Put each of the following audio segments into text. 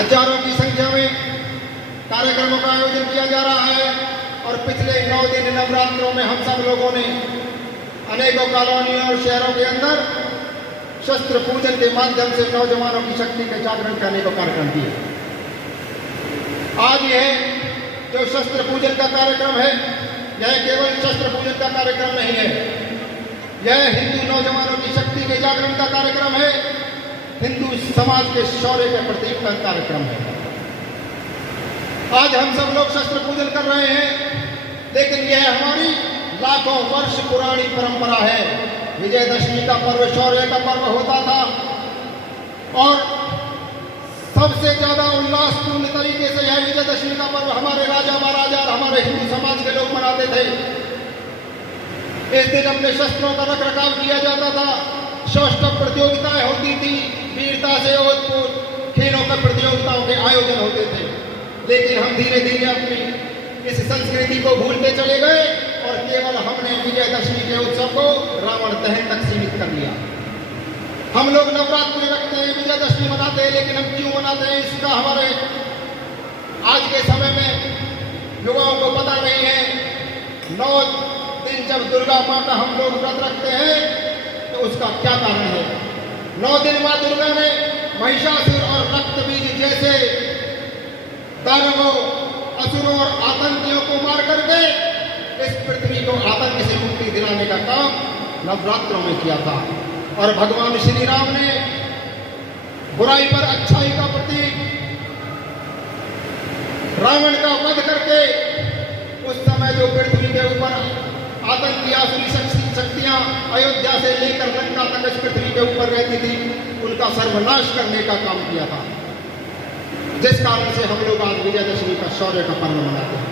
हजारों की संख्या में कार्यक्रमों का आयोजन किया जा रहा है और पिछले 9 दिन नवरात्रों में हम सब लोगों ने अनेकों कॉलोनियों और शहरों के अंदर शस्त्र पूजन के माध्यम से नौजवानों की शक्ति के जागरण के अनेकों कार्यक्रम किए। आज यह जो शस्त्र पूजन का कार्यक्रम है, यह केवल शस्त्र पूजन का कार्यक्रम नहीं है, यह हिंदू नौजवानों की शक्ति के जागरण का कार्यक्रम है, हिंदू समाज के शौर्य के प्रतीक का कार्यक्रम है। आज हम सब लोग शस्त्र पूजन कर रहे हैं, लेकिन यह हमारी लाखों वर्ष पुरानी परंपरा है। विजयदशमी का पर्व शौर्य का पर्व होता था और सबसे ज्यादा उल्लासपूर्ण तरीके से यह विजयदशमी का पर्व हमारे राजा महाराजा और हमारे हिंदू समाज के लोग मनाते थे। इस दिन अपने शस्त्रों का रख रखाव किया जाता था, शौष्टव प्रतियोगिताएं होती थी, वीरता से ओतप्रोत खेलों की प्रतियोगिताओं के आयोजन होते थे। लेकिन हम धीरे धीरे अपनी इस संस्कृति को भूलते चले गए और केवल हमने विजयदशमी के उत्सव को रावण दहन तक सीमित कर लिया। हम लोग नवरात्रि रखते हैं, विजयदशमी मनाते हैं, लेकिन हम क्यों मनाते हैं इसका हमारे आज के समय में युवाओं को पता नहीं है। 9 दिन जब दुर्गा माँ का हम लोग व्रत रखते हैं तो उसका क्या कारण है। 9 दिन माँ दुर्गा ने महिषासुर और रक्तबीज जैसे दानवों, असुरों और आतंकियों को मार करके इस पृथ्वी को आतंक से मुक्ति दिलाने का काम नवरात्रों में किया था। और भगवान श्री राम ने बुराई पर अच्छाई का प्रतीक रावण का वध करके उस समय जो पृथ्वी के ऊपर आतंकी आसुरी शक्तियां अयोध्या से लेकर लंका तक इस पृथ्वी के ऊपर रहती थी, उनका सर्वनाश करने का काम किया था, जिस कारण से हम लोग आज विजयदशमी का शौर्य का पर्व मनाते हैं।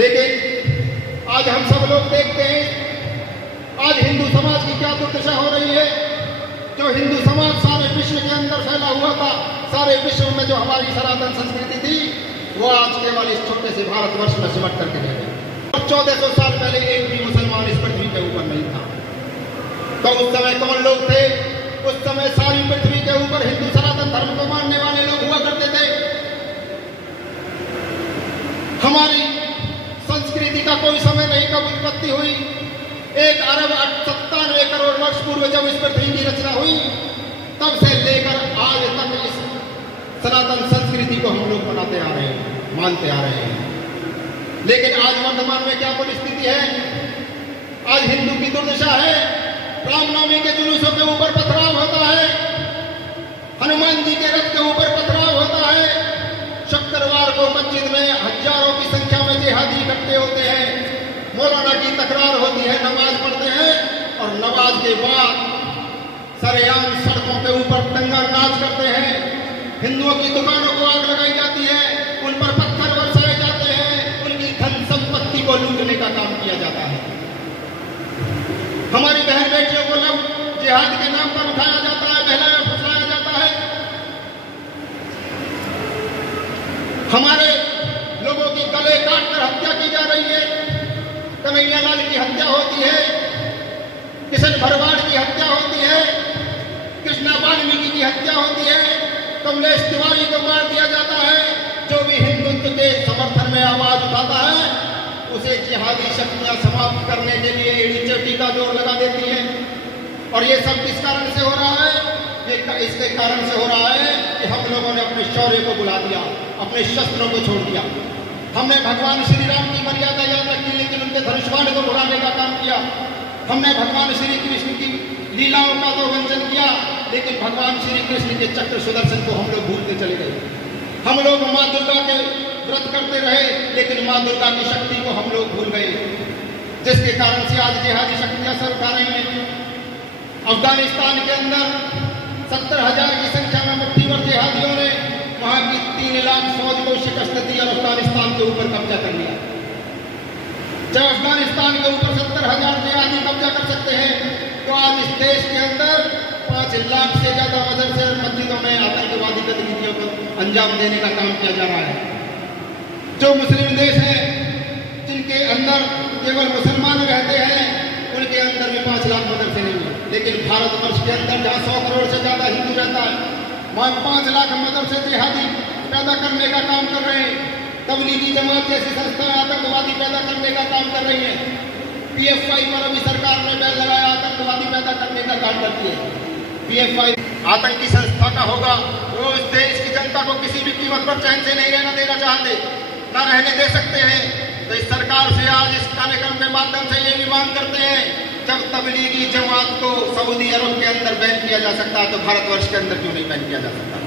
लेकिन आज हम सब लोग देखते हैं आज हिंदू समाज की क्या दुर्दशा हो रही है। जो हिंदू समाज सारे विश्व के अंदर फैला हुआ था, सारे विश्व में जो हमारी सनातन संस्कृति थी, वो आज केवल इस छोटे से भारतवर्ष में सिमट करके रह गए। 1400 साल पहले एक भी मुसलमान इस पृथ्वी के ऊपर नहीं था। तो उस समय कौन लोग थे? उस समय सारी पृथ्वी के ऊपर हिंदू सनातन धर्म को मानने वाले लोग हुआ करते थे। हमारी संस्कृति का कोई समय नहीं कब उत्पत्ति हुई। 1 अरब 97 करोड़ वर्ष पूर्व जब इस पृथ्वी की रचना हुई, तब से लेकर आज तक इस सनातन संस्कृति को हम लोग मनाते आ रहे हैं, मानते आ रहे हैं। लेकिन आज वर्तमान में क्या परिस्थिति है? आज हिंदू की दुर्दशा है। रामनवमी के जुलूसों के ऊपर पथराव होता है, हनुमान जी के रथ के ऊपर पथराव होता है। शुक्रवार को मस्जिद में हजारों की संख्या में जिहादी इकट्ठे होते हैं, मौलाना की तकरार होती है, नमाज पढ़ते हैं और नमाज के बाद सरेआम सड़कों के ऊपर दंगा नाच करते हैं। हिंदुओं की दुकानों को आग लगाई जाती है, उन पर पत्थर बरसाए जाते हैं, उनकी धन संपत्ति को लूटने का काम किया जाता है। हमारी बहन बेटियों को लव जिहाद के नाम पर उठाया जाता है, बहलाया फुसलाया जाता है। हमारे लोगों की गले काटकर हत्या की जा रही है। कन्हैया लाल की हत्या होती है, किशन भरवाड़ की हत्या होती है, कृष्णा वाल्मीकि की हत्या होती है, कमलेश तिवारी को मार दिया जाता है। जो भी हिंदुत्व के समर्थन में आवाज उठाता है, उसे जिहादी शक्तियां समाप्त करने के लिए एड़ी चोटी का जोर लगा देती हैं। और ये सब किस कारण से हो रहा है? ये इसके कारण से हो रहा है कि हम लोगों ने अपने शौर्य को बुला दिया, अपने शस्त्रों को छोड़ दिया। हमने भगवान श्री राम की मर्यादा याद रखी, लेकिन उनके धनुष्बाण को भुलाने का काम किया। हमने भगवान श्री कृष्ण की लीलाओं का तो वंचन किया, लेकिन भगवान श्री कृष्ण के चक्र सुदर्शन को हम लोग भूलते चले गए। हम लोग माँ दुर्गा के व्रत करते रहे, लेकिन माँ दुर्गा की शक्ति को हम लोग भूल गए, जिसके कारण से आज जिहादी शक्तियां सर उठा रही हैं। अफगानिस्तान के अंदर 70,000 की संख्या में मुट्ठीभर जिहादियों ने वहां की 3 लाख फौज को शिकस्त दी और अफगानिस्तान के ऊपर कब्जा कर लिया। जब अफगानिस्तान के ऊपर 70,000 जिहादी कब्जा कर सकते हैं, तो आज इस देश के अंदर 5 लाख से ज्यादा मदरसे और मस्जिदों में आतंकवादी गतिविधियों को अंजाम देने का काम किया जा रहा है। जो मुस्लिम देश हैं, जिनके अंदर केवल मुसलमान रहते हैं, उनके अंदर भी 5 लाख मदरसे नहीं है। लेकिन भारतवर्ष के अंदर जहाँ 100 करोड़ से ज्यादा हिंदू रहता है, 5 लाख मदरसे देहाती पैदा करने का काम कर रहे हैं। तबलीगी जमात जैसी संस्थाएं आतंकवादी पैदा करने का काम कर रही हैं। PFI पर अभी सरकार ने बैन लगाया, आतंकवादी पैदा करने का काम करती है। PFI आतंकी संस्था का होगा, वो इस देश की जनता को किसी भी कीमत पर चैन से नहीं रहना देना चाहते, न रहने दे सकते हैं। तो इस सरकार से आज इस कार्यक्रम के माध्यम से ये भी मांग करते हैं, जब तबलीगी जमात को सऊदी अरब के अंदर बैन किया जा सकता है तो भारतवर्ष के अंदर क्यों नहीं बैन किया जा सकता।